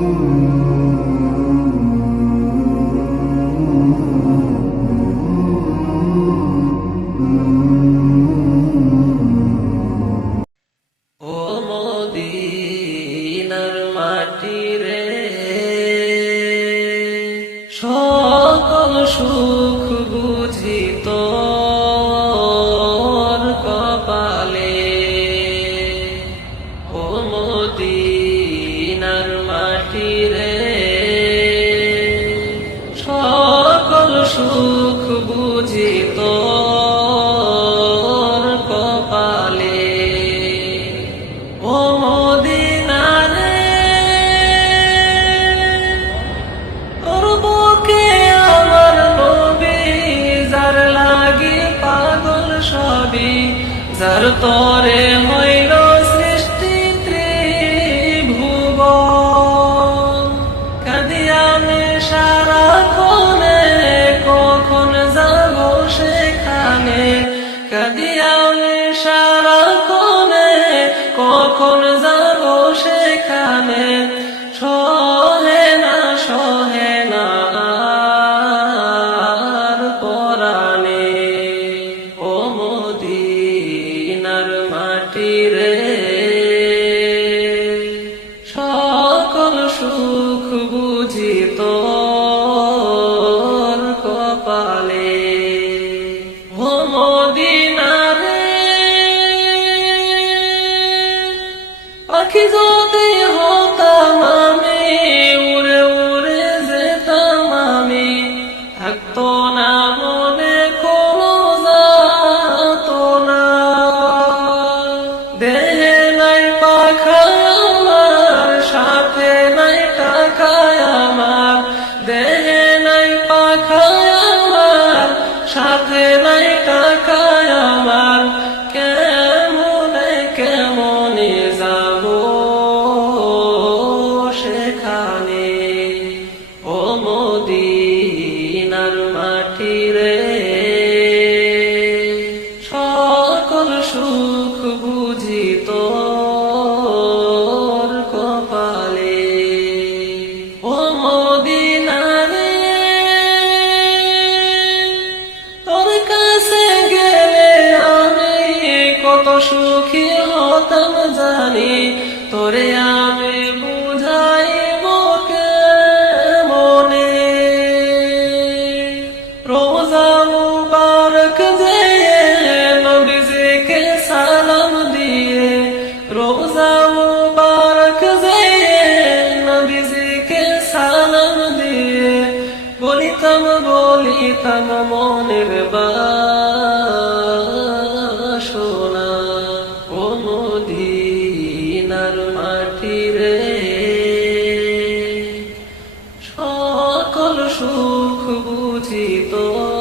ও মদিনার মাটি রে, সকল সুখ বুঝি তোর কপালে। ও মদিনার মাটি রে, সকল সুখ বুঝি তোর কপালে। ও মদিনা রে, তোর বুকে আমার নবী, যার লাগি পাগল সবই, যার তরে হইল সৃষ্টি ত্রিভুবন। কাঁদি আমি সারাক্ষণে, কখন যাব সেখানে। কাঁদি আমি সারাক্ষণে, কখন যাব সেখানে। সহে না আর পরাণে। ও মদিনার মাটি রে, সকল সুখ বুঝি তোর কপালে। ও মদিনা রে, পাখি যদি হতাম আমি, উড়ে উড়ে যেতাম আমি, থাকতো না মনে কোনো যাতনা। দেহে নাই পাখা আমার, সাথে নাই টাকা আমার। দেহে নাই পাখা আমার, সাথে নাই টাকা আমার। কেমনে কেমনে যাব সেখানে। ও মদিনার মাটি রে, সকল সুখ বুঝি তোর কপালে। ও মদিনা রে, তোর কাছে গেলে আমি কত সুখী হতাম জানি। তোরে আমি বুঝাইব কেমনে। রোজা মুবারক যেয়ে নবীজিকে সালাম দিয়ে, রোজা মুবারক যেয়ে নবীজিকে সালাম দিয়ে, বলিতাম মনের বাসনা। ও মদিনার মাটি রে, সকল সুখ বুঝি তোর